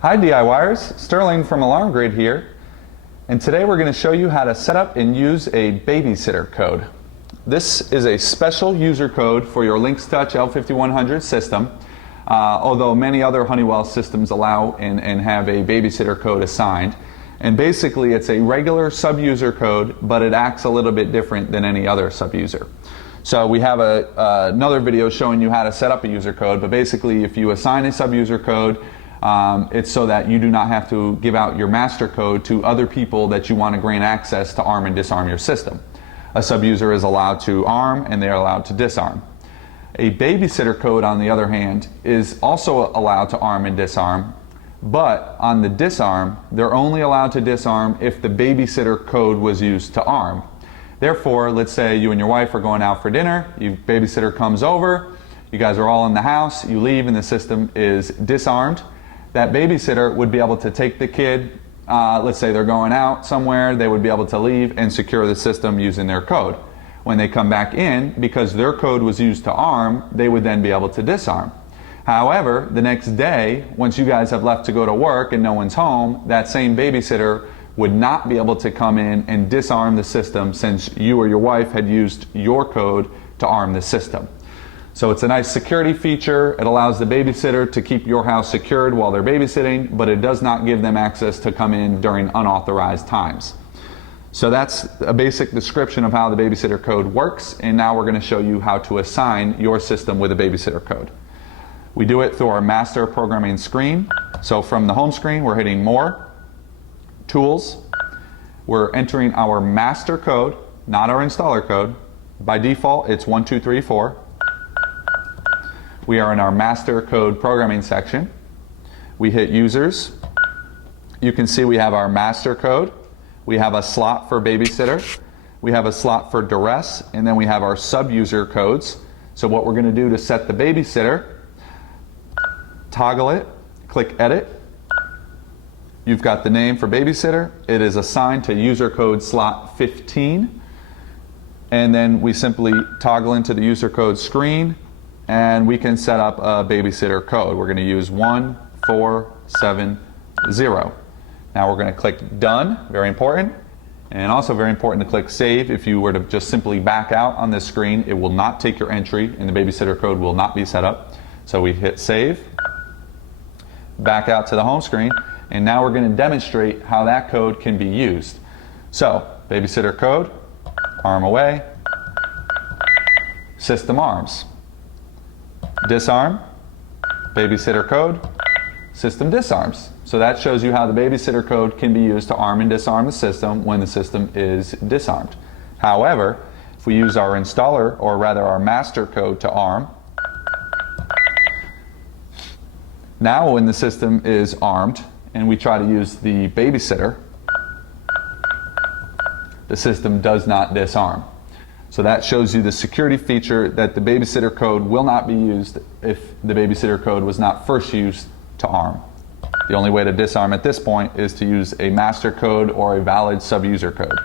Hi DIYers, Sterling from Alarm Grid here, and today we're going to show you how to set up and use a Babysitter code. This is a special user code for your LynxTouch L5100 system, although many other Honeywell systems allow and have a Babysitter code assigned. And basically it's a regular sub-user code, but it acts a little bit different than any other sub-user. So we have another video showing you how to set up a user code, but basically if you assign a sub-user code, it's so that you do not have to give out your master code to other people that you want to grant access to arm and disarm your system. A sub-user is allowed to arm and they are allowed to disarm. A Babysitter code, on the other hand, is also allowed to arm and disarm, but on the disarm, they're only allowed to disarm if the Babysitter code was used to arm. Therefore, let's say you and your wife are going out for dinner, Babysitter comes over, you guys are all in the house, you leave and the system is disarmed. That Babysitter would be able to take the kid, let's say they're going out somewhere, they would be able to leave and secure the system using their code. When they come back in, because their code was used to arm, they would then be able to disarm. However, the next day, once you guys have left to go to work and no one's home, that same Babysitter would not be able to come in and disarm the system since you or your wife had used your code to arm the system. So it's a nice security feature. It allows the Babysitter to keep your house secured while they're babysitting, but it does not give them access to come in during unauthorized times. So that's a basic description of how the Babysitter code works, and now we're going to show you how to assign your system with a Babysitter code. We do it through our master programming screen. So from the home screen, we're hitting More, Tools. We're entering our master code, not our installer code. By default, it's 1234. We are in our master code programming section. We hit Users. You can see we have our master code. We have a slot for Babysitter. We have a slot for Duress, and then we have our sub-user codes. So what we're going to do to set the Babysitter, toggle it, click Edit. You've got the name for Babysitter. It is assigned to user code slot 15. And then we simply toggle into the user code screen, and we can set up a Babysitter code. We're going to use 1470. Now we're going to click Done, very important. And also very important to click Save. If you were to just simply back out on this screen, it will not take your entry and the Babysitter code will not be set up. So we hit Save, back out to the home screen, and now we're going to demonstrate how that code can be used. So, Babysitter code, arm away, system arms. Disarm, Babysitter code, system disarms. So that shows you how the Babysitter code can be used to arm and disarm the system when the system is disarmed. However, if we use our installer, or rather our master code, to arm, now when the system is armed and we try to use the Babysitter, the system does not disarm. So that shows you the security feature that the Babysitter code will not be used if the Babysitter code was not first used to arm. The only way to disarm at this point is to use a master code or a valid sub-user code.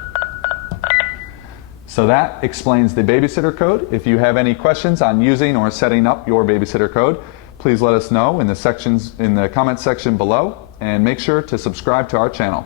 So that explains the Babysitter code. If you have any questions on using or setting up your Babysitter code, please let us know in the comments section below, and make sure to subscribe to our channel.